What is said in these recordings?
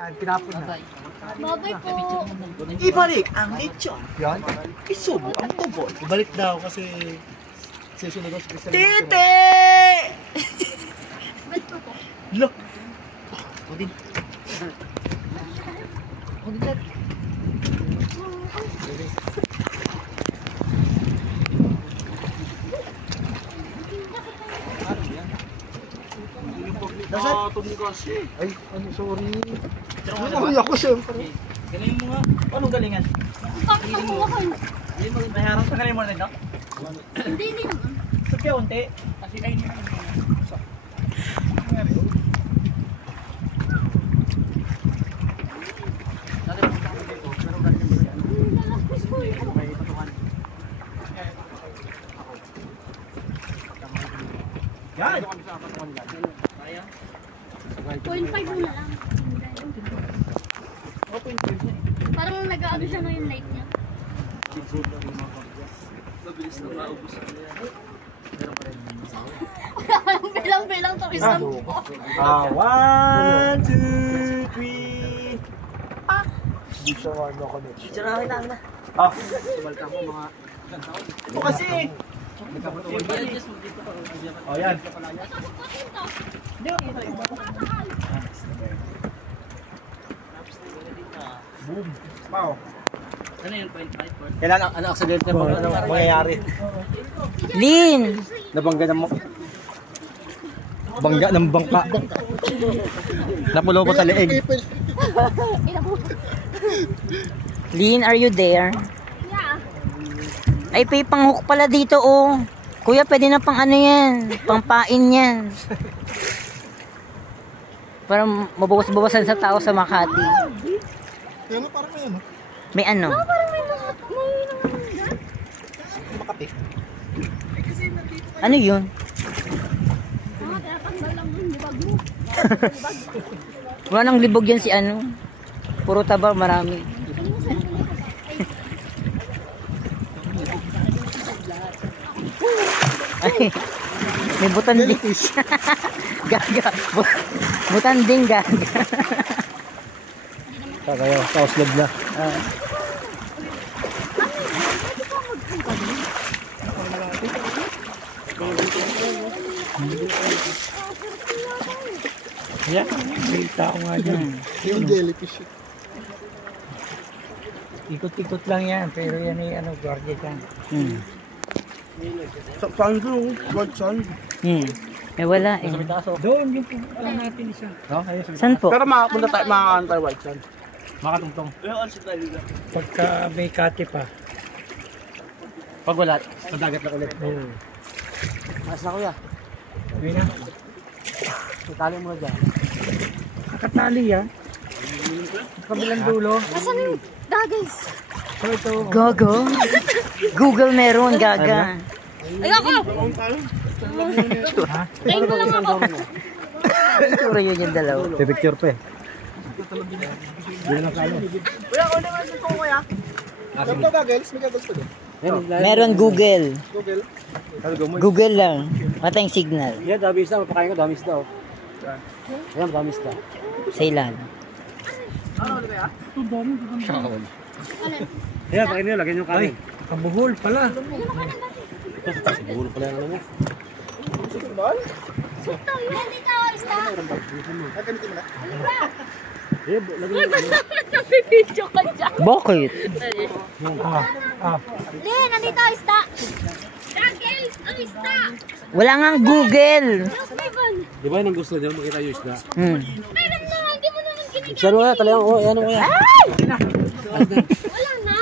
Pinapon na. Babay po. Ibalik ang lechon. Yan. Isubo ang tubol. Ibalik daw kasi susunod ako sa Cristiano. Tite! Look! Udin. Udin dyan. Ay, ano, sorry. Ay, ako siyempre. Galing mo nga. Anong galingan? Bakit ako kayo? May harap ka galing mo rin, no? Hindi naman. Sa kaya unti. Kasi ay niya. Yan! 0.5 mo na lang. Parang nag-aano siya na yung light niya. Mabilis na maubos na yan. Bilang-bilang to isang po. 1, 2, 3. Hindi siya ano ako nito. Sirahin lang na. Sumalta mo mga ilang taon. Ito kasi. Oh, yan. Hindi ko ito yung boom. Wow. Ano yun, 0.5? Kailan ang accelerator mo? Ano mangyayari? Lin! Nabangga ng bangga ng bangka. Napulo ko sa leeg. Lin, are you there? Yeah. Ay, may panghook pala dito, oh. Kuya, pwede na pang ano yan. Pangpain yan. Para mabawas-bawasan sa tao sa Makati. Ano, parang may ano? May ano? Parang may lahat. Makati. Ano yun? Tinatanggal lang yung libag mo. Wala nang libog yan si ano. Puro taba, marami. Ay, may butanding. Gaga. Butanding, gaga. Kakayo, kauslog na. Yan, may tao nga dyan. Yung jellyfish. Ikot-ikot lang yan, pero yan ay ano, guardia dyan. Saan doon? White sand. Eh wala eh. Doon yung alam natin isa. Saan po? Pero makapunta tayo, makakaano tayo white sand. Makatungtong. Pagka may kati pa. Pag wala, sa dagat na ulit. Mas na kuya. Sabi na. Tali mo dyan. Nakatali yan. Kabilang dulo. Asan yung guys? So ito. Gaga. Google meron, gaga. Ay ako! Tingin mo lang ako. Picture yun yung dalaw. Picture pa eh. Kuya, ako naman si kuya. Saan to goggles? May goggles pa doon. Meron Google. Google. Google lang. Matay yung signal. Yan, dami isda. Mapakain ko, dami isda. Ayan, dami isda. Sa ilan. Ayan, pakain nyo, lagyan nyo kanin. Kabuhol pala. Buhol pala yung ano mo. Sukto, yun dito, isda. Napipidyo ka dyan. Bakit? Lin, nandito, isda. Guys, ang isda. Wala nga Google. Di ba yun ang gusto nyo? Makita yung isda. Meron na, hindi mo naman ginigamit. Saan mo nga? Talagang, oh, ayan o kaya. Wala na.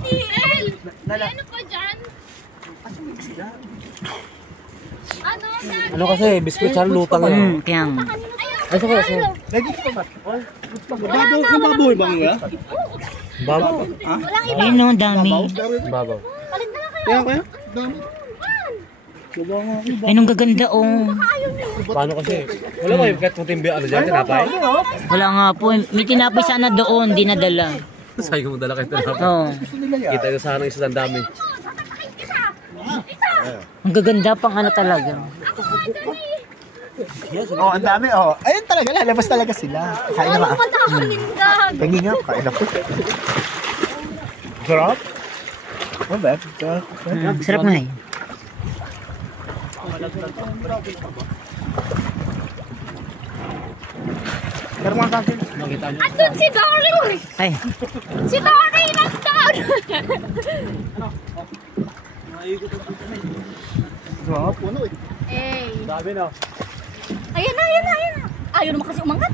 TL. Ano pa dyan? Ano? Ano kasi, biscuit sa lutang yan. Kaya nga. Ay, sa kaya, sir. Babaw ba nga? Babaw? Ayun no, dami. Babaw. Palit na lang kayo. Kaya? Ay, nung gaganda oh. Paano kasi? Wala ba yung kahit puting ano dyan, tinapay? Wala nga po. May tinapay sana doon, di nadala. Sabi ko mo dala kayo tinapay. Oo. Kita ko sana yung isang dami. Ang gaganda pang ano talaga. Oh, ang dami oh. Ayun talaga, lalabas talaga sila. Kain na ba? Ano ka nakalindag? Tingin nga, kain na po. Sarap? Oh, ba? Sarap nga eh. Pero mga kasi. Andun si Dory! Ay, Si Dory nandun! Sarap, puno eh. Eh. Dami na. Ayan na, ayan na, ayan na. Ayaw naman kasi umangat.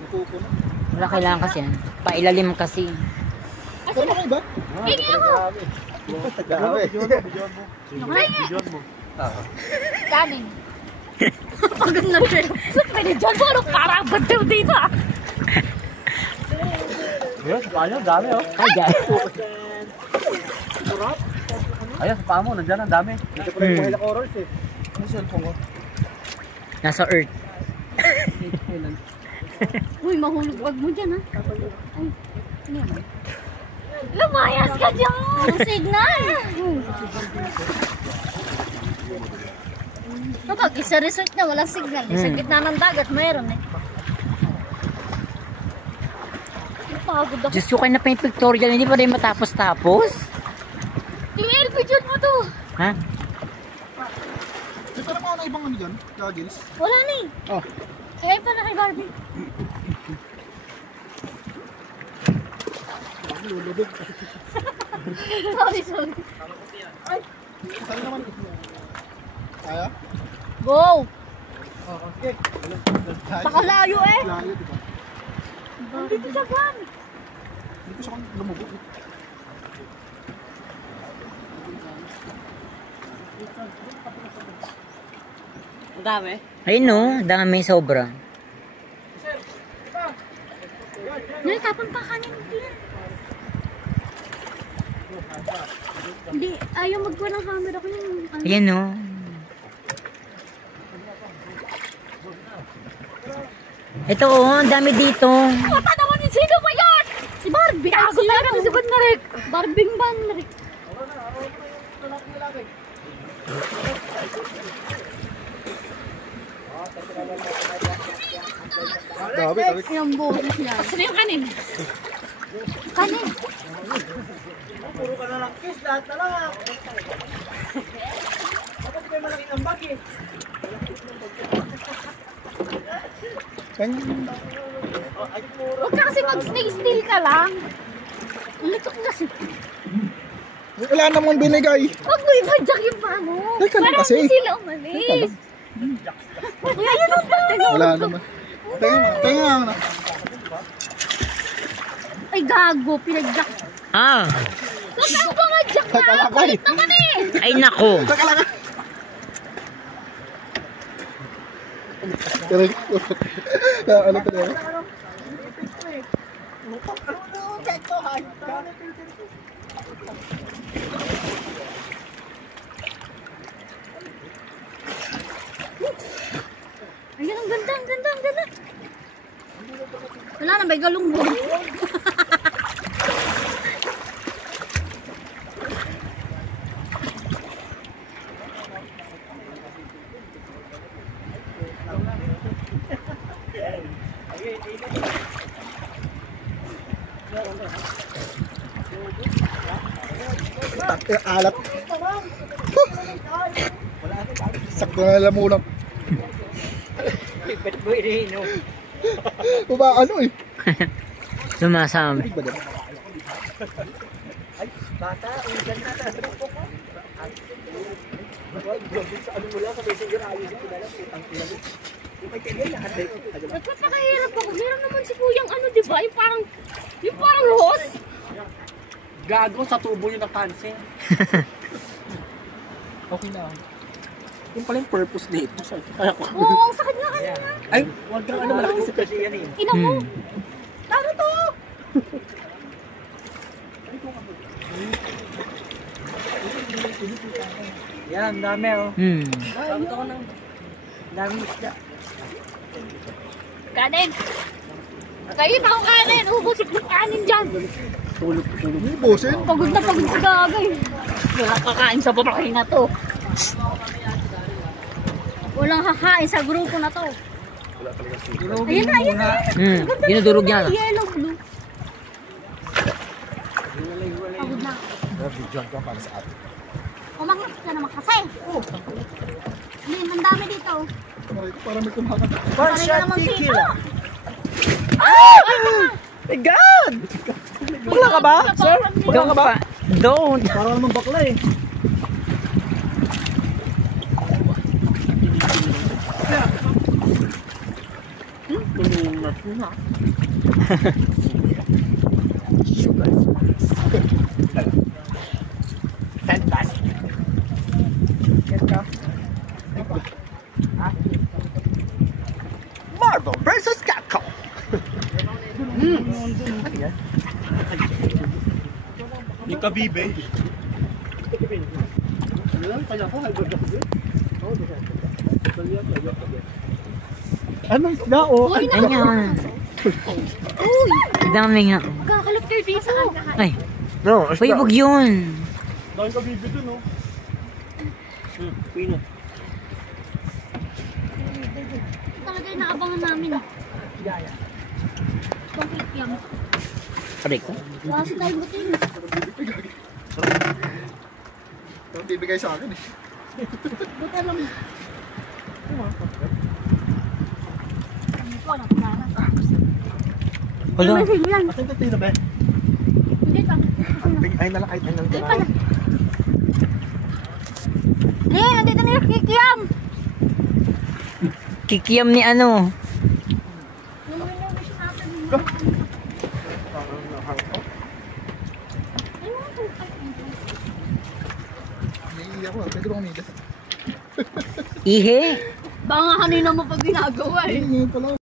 Napupuno. wala kailangan kasi yan. Pailalim kasi. Asa na? Ano ba? Hingi ako. Dami. Hingi. Kanin. Pagod na siya. Pwede dyan po, ano karabad daw dito ah. Ayun, sa paa niya, dami oh. Ay, guys. Ayun, sa paa mo, nandiyan ang dami. Dito pala yung mga corals eh. Ano cellphone ko? Nasa earth. Uy, mahulog wag mo dyan ha. Ay, ano yan? Lumayas ka dyan! Signal! Kapag isa resort na walang signal, sa gitna ng dagat mayroon eh. Napagod ako. Diyos ko, kayo na pa yung pictorial, hindi pa rin matapos-tapos. TLP dyan mo to! Ha? May parang mga ibang ano dyan? Goggles? Wala na eh. Oh. Kaya pa na kay Barbie. Sorry, sorry. Saan naman? Kaya? Go! Okay. Baka layo eh. Layo, diba? Dito sa van. Hindi ko siya lumubog. Ang dami. Ayun no, dami sobra. Nalitapon pa kanin din. Hindi, ayaw magkuha ng camera ko yung... ano. Ayan no. Ito oh, ang dami dito. Mata naman yung sino ba yan? Si Barbie. Kaso talaga si Bandarik. Barbing Bandarik. Dami, dami. Yung buhok niya. Sino yung kanin? Kanin. Puro ka na lang kiss, lahat na lang. Dapat kayo malaki ng bag eh. Huwag ka kasi mag-stay still ka lang. Lutok kasi. Wala namang binigay. Huwag mo ibadyak yung pamo. Teka lang Parang kasi. hindi sila umalis. Kuya, yun ang dati. Wala naman. Tingnan nga. Ay, gago. Pinagdak. Ah, Huwag kang pumadyak na. Takalakay. Kulit naman eh. ay nako. Teka lang. Ano to na? Ayun, ang ganda, ang ganda, ang ganda. Wala na, may galunggong. Alat. Sakto na lamulang. Ba't mo iniinom? Ano eh. Sumasama. Ba diba? Ay, bata, ang ganda na. Ano mo lang sa messenger, ayos yung kilala. Ang kilala. Nagpapakahirap ako. Meron naman si kuyang ano, di ba? Yung parang hose. Gago sa tubo yun ng cancer. Okay na. Yung pala yung purpose nito. Kaya ko. Oo, ang sakit nga kanina. Ay, wag kang ano malaki sa Kasi yan eh. Ina mo. Taro to. Yan, dami oh. Sabi ko ng dami isda. Kanin. Kayo na ako kanin. Ubusik ng kanin dyan. Tulog. Bosin? Pagod na pagod si Gagay. Wala kakain sa babae na to. Walang kakain sa grupo na to. Wala talaga sila. Ayun na, ayun na. Dinudurog niya. Yellow, blue. Pagod na. Video ka para sa atin. Umangat ka naman kasi. Lin, ang dami dito. Para may kumakas. One shot tequila. My God! Wala ka ba, sir? Wala ka ba? Don't. Para naman bakla eh. Fantastic. Marvel versus Capcom. Yung kabibe. Anong isda o? Ayan. Uy! Dami nga. Magkakalap kayo dito. Ay, No, payibog yun. Dahil kabibe dun o. Pino. Talaga yung naabangan namin. Bakit yan? Aray ko. Wala si tayo butin. Ito bibigay sa akin eh. Buti alam mo. Wala pa na. Wala. Yan. Asan ito tira ba? Hindi pa. Ay na lang kahit anong Hindi tira. pa na. Lin, nandito na yung kikiyam. Kikiyam ni ano. Naiiyak ko. Pwede ba kumigas? Ihe. Baka kanina mo pa ginagawa eh. Ngayon pala.